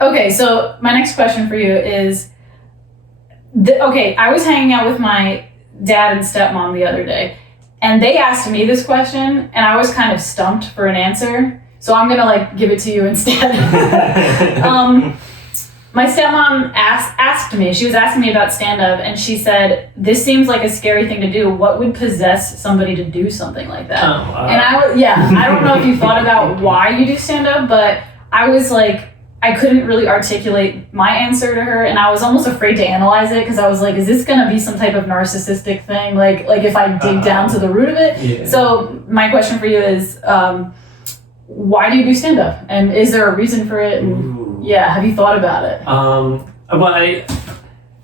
Okay, so my next question for you is, I was hanging out with my dad and stepmom the other day, and they asked me this question, and I was kind of stumped for an answer, so I'm gonna give it to you instead. My stepmom asked me, she was asking me about stand-up, and she said, this seems like a scary thing to do. What would possess somebody to do something like that? Oh, wow. And I don't know if you thought about why you do stand-up, but I was like, I couldn't really articulate my answer to her, and I was almost afraid to analyze it, because I was like, is this gonna be some type of narcissistic thing? Like if I dig down to the root of it? Yeah. So my question for you is, why do you do stand-up? And is there a reason for it? And have you thought about it?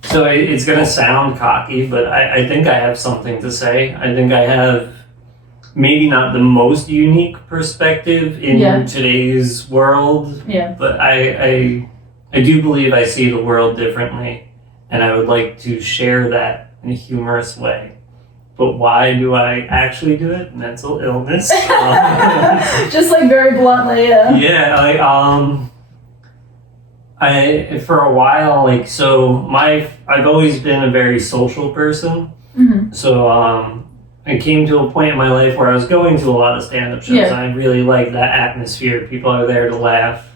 So it's gonna sound cocky, but I think I have something to say. I think I have maybe not the most unique perspective in today's world. Yeah. But I do believe I see the world differently, and I would like to share that in a humorous way. But why do I actually do it? Mental illness. Just very bluntly, yeah. Yeah, I for a while, I've always been a very social person. Mm-hmm. So I came to a point in my life where I was going to a lot of stand-up shows, and I really like that atmosphere. People are there to laugh.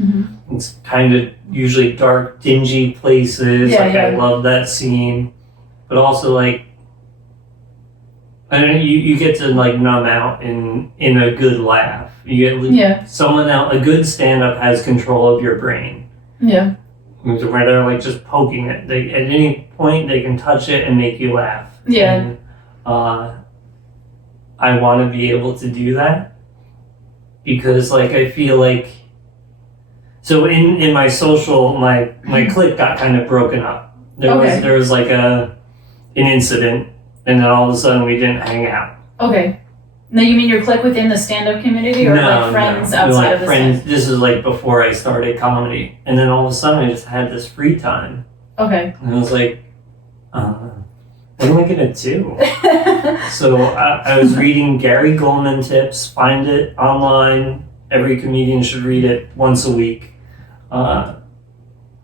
Mm-hmm. It's kind of usually dark, dingy places. I love that scene. But also, you get to numb out in a good laugh. You get someone else. A good stand-up has control of your brain. Yeah. Where they're just poking it. At any point they can touch it and make you laugh. Yeah. And, I want to be able to do that because I feel so in my social my clique got kind of broken up. There was an incident, and then all of a sudden we didn't hang out. Okay. Now you mean your clique within the stand-up community, or friends outside of the friends? This is before I started comedy, and then all of a sudden I just had this free time. Okay. And I was like, what am I gonna do? So I was reading Gary Goldman tips. Find it online. Every comedian should read it once a week.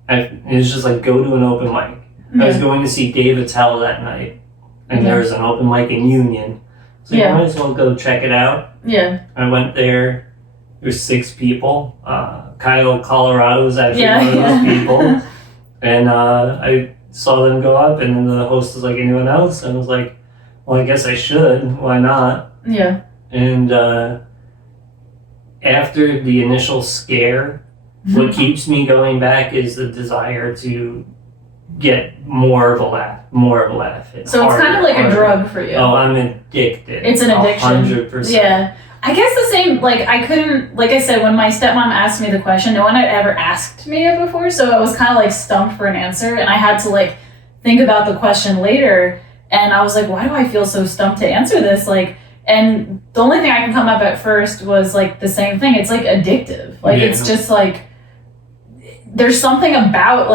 It's just go to an open mic. Yeah. I was going to see Dave Attell that night, and there was an open mic in Union. So you might as well go check it out. Yeah. I went there. There were 6 people. Kyle, Colorado was actually one of those people. And I saw them go up, and then the host was like, anyone else? And I was like, well, I guess I should. Why not? Yeah. And after the initial scare, what keeps me going back is the desire to get more of a laugh. So it's kind of like a drug for you. Oh, I'm addicted. It's an addiction. 100%. Yeah. I guess the same, I couldn't, like I said, when my stepmom asked me the question, no one had ever asked me it before, so I was kind of stumped for an answer, and I had to think about the question later, and I was like, why do I feel so stumped to answer this? And the only thing I can come up at first was the same thing. It's addictive. It's just there's something about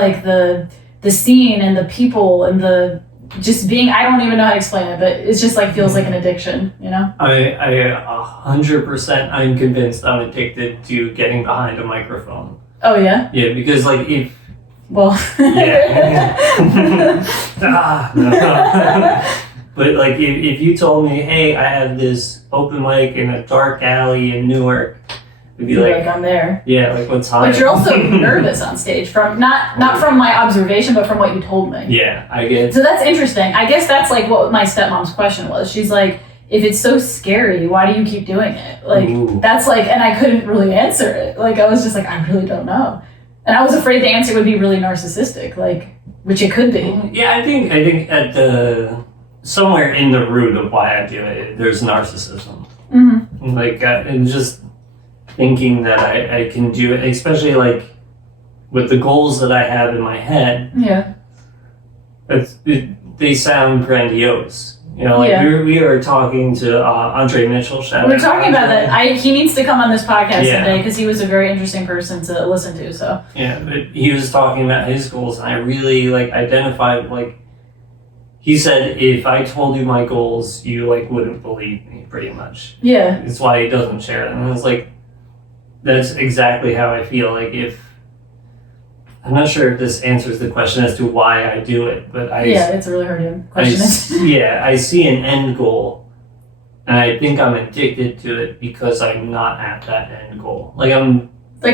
the scene and the people and the just being, I don't even know how to explain it, but it's just feels like an addiction, you know? I 100%, I'm convinced I'm addicted to getting behind a microphone. Oh, yeah? Yeah, because if... Well... Yeah. But if you told me, hey, I have this open mic in a dark alley in Newark, it'd be I'm there. Yeah, what's hot? But you're also nervous on stage from not from my observation, but from what you told me. Yeah, I get. So that's interesting. I guess that's what my stepmom's question was. She's like, if it's so scary, why do you keep doing it? That's and I couldn't really answer it. I was just I really don't know, and I was afraid the answer would be really narcissistic, which it could be. Yeah, I think at the somewhere in the root of why I do it, there's narcissism. Mm-hmm. And just thinking that I can do it, especially with the goals that I have in my head. Yeah. They sound grandiose. We were talking to Andre Mitchell. We're talking about that. He needs to come on this podcast today because he was a very interesting person to listen to. So. Yeah, but he was talking about his goals, and I really identified he said, if I told you my goals, you wouldn't believe me, pretty much. Yeah. That's why he doesn't share them. And I was that's exactly how I feel. Like if I'm not sure if this answers the question as to why I do it, but it's a really hard question. I see an end goal, and I think I'm addicted to it because I'm not at that end goal. Like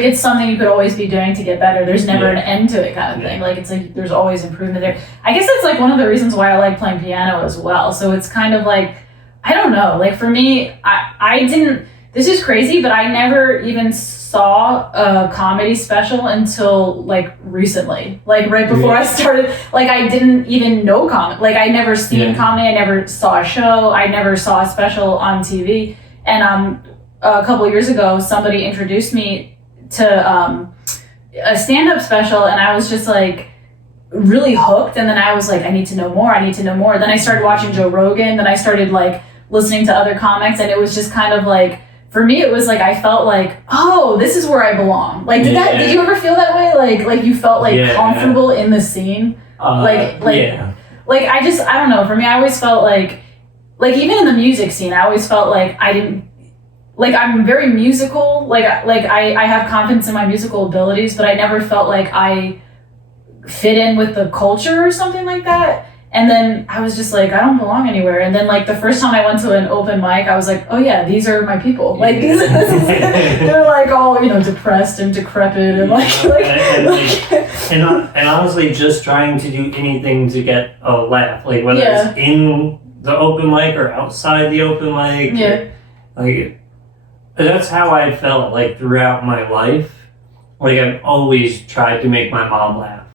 it's something you could always be doing to get better. There's never an end to it kind of thing. Like it's like there's always improvement there. I guess that's like one of the reasons why I like playing piano as well. So it's kind of like, I don't know, like for me, I didn't, this is crazy, but I never even saw a comedy special until like recently. Like right before I started, like I didn't even know comedy. Like I never seen comedy, I never saw a show, I never saw a special on TV. And a couple of years ago, somebody introduced me to a stand-up special, and I was just like really hooked, and then I was like, I need to know more. Then I started watching Joe Rogan, then I started like listening to other comics, and it was just kind of like, for me it was like I felt like, oh, this is where I belong. Like did you ever feel that way? Like you felt like comfortable in the scene? Like I don't know, for me I always felt like even in the music scene I always felt like I didn't, like I'm very musical, like I have confidence in my musical abilities, but I never felt like I fit in with the culture or something like that. And then I was just like, I don't belong anywhere. And then like the first time I went to an open mic, I was like, oh yeah, these are my people. Like they're like all, you know, depressed and decrepit and and honestly, just trying to do anything to get a laugh, like whether it's in the open mic or outside the open mic, like. That's how I felt like throughout my life. Like I've always tried to make my mom laugh.